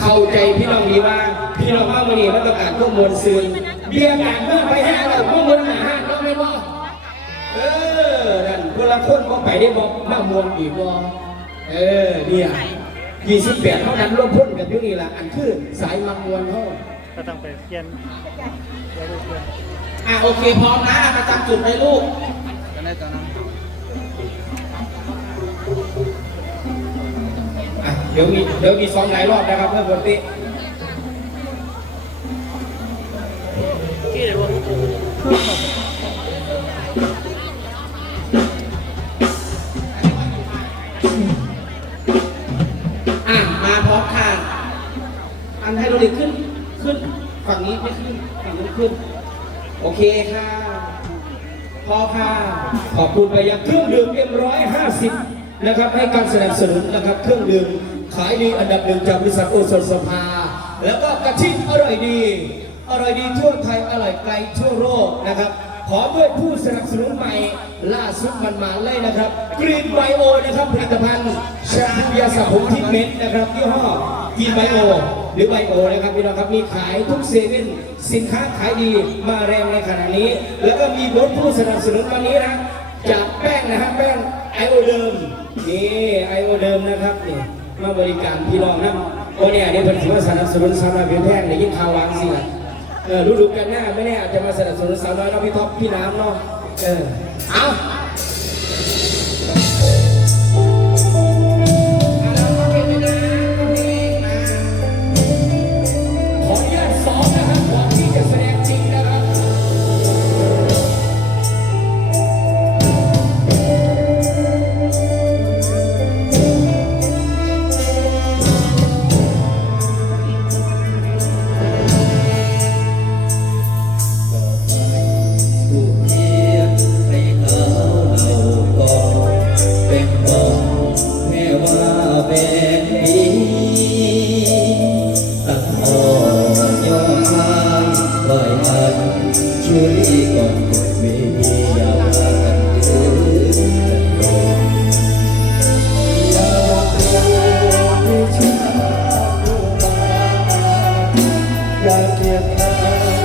เข้าใจพี่น้องดีว่าพี่น้องว่ามื่อนี้มันต้องการพวกมวลซืนเบียร์การเมื่อไปห้าแล้วพวกมวลอาหารต้องไม่บอกเออนั่นคนละคนก็ไปได้บอกมามวลอีกบอเออเนี่ยยี่สิบแปดเท่านั้นร่วมพ้นกันอยู่นี่ละอันคือสายมังมวลเขาก็ต้องไปเปลี่ยนเดี๋ยวไปเปลี่ยนอะโอเคพร้อมนะประจำจุดเลยลูกอะเดี๋ยวมีเดี๋ยวมีสองหลายรอบนะครับเพื่อนคนติที่เดี๋ยวว่าอะมาพร้อมค่ะ อันให้เราดิขึ้นขึ้นฝั่งนี้ไม่ขึ้นฝั่งนู้นขึ้น โอเคค่ะ พอค่ะ ขอบคุณไปยังเครื่องดื่มเอ็มร้อยห้าสิบนะครับให้การสนับสนุนนะครับเครื่องดื่ม ขายดีอันดับหนึ่งจากบริษัทโอสถสภา แล้วก็กะทิอร่อยดี อร่อยดีทั่วไทยอร่อยไกลทั่วโลกนะครับ ขอด้วยผู้สนับสนุนใหม่ล่าสุดมันมาเลยนะครับกรีนไบโอนะครับผลิตภัณฑ์แชมพูยาสระผมทิพเม็ดนะครับยี่ห้อกรีนไบโอหรือไบโอนะครับพี่น้องครับมีขายทุกเซเว่นสินค้าขายดีมาแรงในขณะนี้ แล้วก็มีบทผู้สนับสนุนวันนี้นะจากแป้งนะครับแป้งไอโอเดิมนี่ไอโอเดิมนะครับนี่ มาบริการพี่น้องนะโอ้เนี่ยเดี๋ยวผมถือว่าสนับสนุนสำหรับเพียงแท่งในยิ่งข่าววางสิล่ะเออรู้ดูกันหน้าไม่แน่อาจจะมาสนับสนุนสาวน้อยเนาะพี่ท็อปพี่น้ำเนาะเออเอา อย่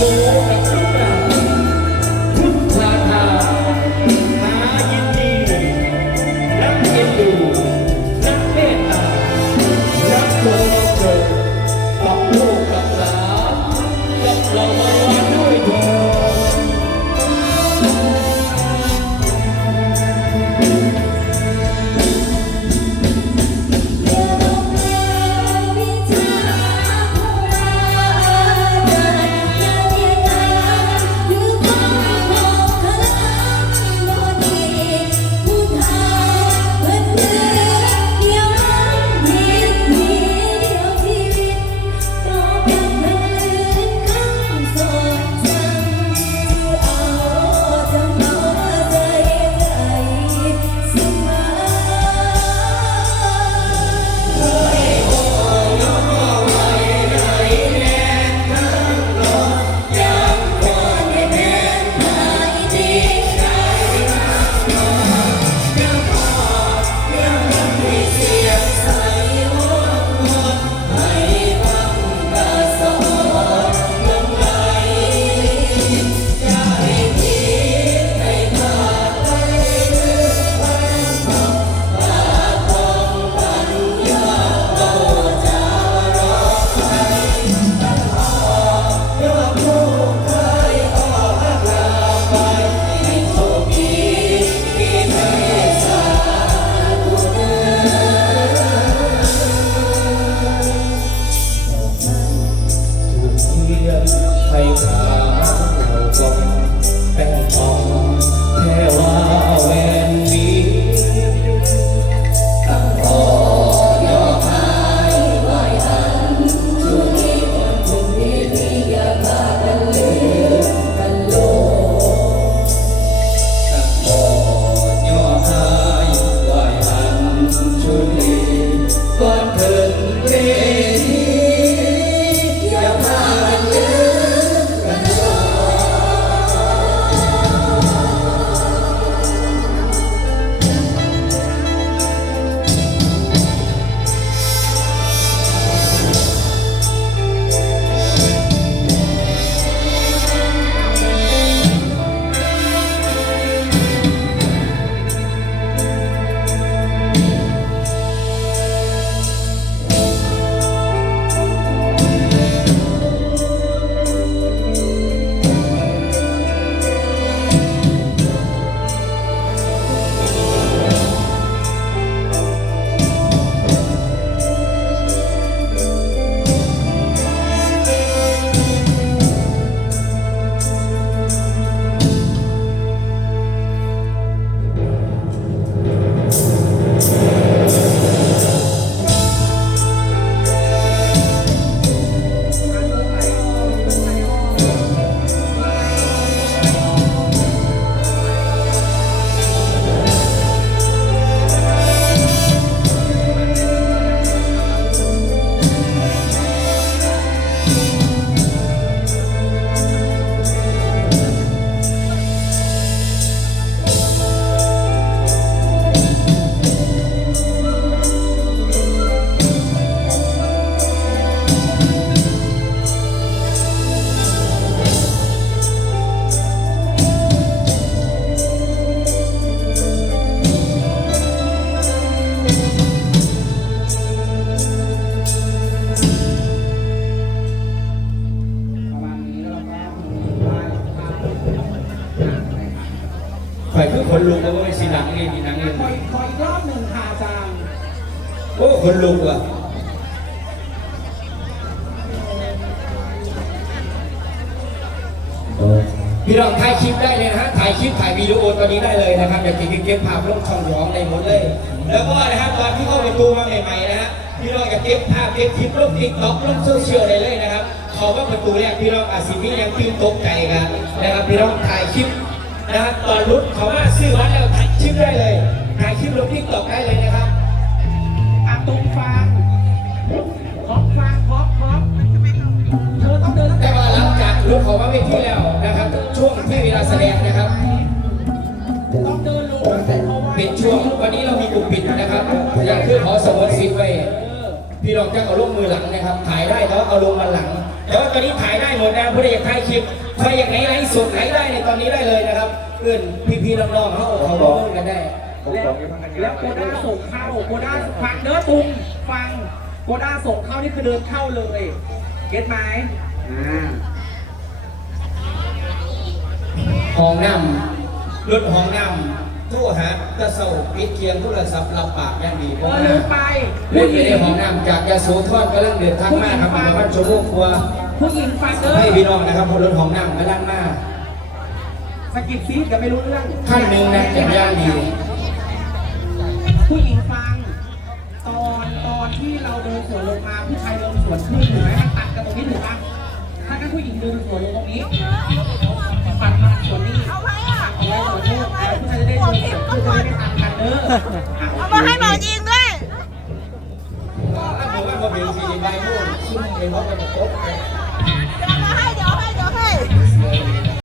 more. โอ้คนลุกว่ะพี่น้องถ่ายคลิปได้เลยนะฮะถ่ายคลิปถ่ายวิดีโอตอนนี้ได้เลยนะครับอยากจะเก็บภาพลงช่องร้องได้หมดเลย แล้วก็นะครับตอนที่เข้าประตูมาใหม่ๆนะฮะพี่น้องอยาเก็บภาพเก็บคลิปลงติ๊กต็อกลงโซเชียลได้เลยนะครับขอว่าประตูแรกพี่น้องอาจสิมียังตื่นตกใจกันนะครับพี่น้องถ่ายคลิปนะครับตอนรุดเขาว่าซื้อวัดแล้วถ่ายคลิปได้เลยถ่ายคลิปลงติ๊กต็อกได้เลยนะครับ จากลุกของมาเวทีแล้วนะครับ ช่วงที่เวลาแสดงนะครับต้องเดินลงตั้งแต่เพราะว่าเป็นช่วงวันนี้เรามีกลุ่มปิดนะครับ อย่างคือขอสมมติสิทธิ์ไว้พี่รองจะเอาลงมือหลังนะครับ ถ่ายได้แต่ว่าเอาลงมาหลัง แต่ว่าตอนนี้ถ่ายได้หมดนะผู้ใดอยากถ่ายคลิปใครอยากไหนไลฟ์สดไหนได้ในตอนนี้ได้เลยนะครับเพื่อนพี่ๆน้องๆเขาเขาบอกกันได้แล้วแล้วโคด้าส่งเข้าโคด้าฟังเด้อตุงฟังโคด้าส่งเข้านี่คือเดินเข้าเลย เก็ตไหมอ่า ห้องน้ำรถห้องน้ำตู้หาตะเสาปิดเคียงโทรศัพท์รับปากอย่างดีเพเอราะอว่าลืมไปเล่ผู้นหไปญิงในห้องน้ำจากยาโสธรกำลังเดินทางมาครับประมาณชั่วโมงกว่าผู้หญิงฟังเด้อให้พี่น้องนะครับบนรถห้องน้ำกำลังมาสกิปซีดก็ไม่รู้เรื่องขั้นหนึ่งนะจัดย่างดีผู้หญิงฟัง ตอนตอนที่เราเดินสวนลงมาผู้ชายเดินสวนขึ้นถูกไหมมันตัดกันตรงนี้ถูกปะถ้างั้นผู้หญิงเดินสวนลงตรงนี้ปัดมา สวนนี้ปัดของเราสวนนู้นแล้วผู้ชายจะได้เดินสวนขึ้นจะได้ไม่ตัดกันเด้อเอามาให้หมอยิงด้วยก็อันนี้ว่าเป็นสีได้พูดซึ่งเป็นเพราะเป็นครบ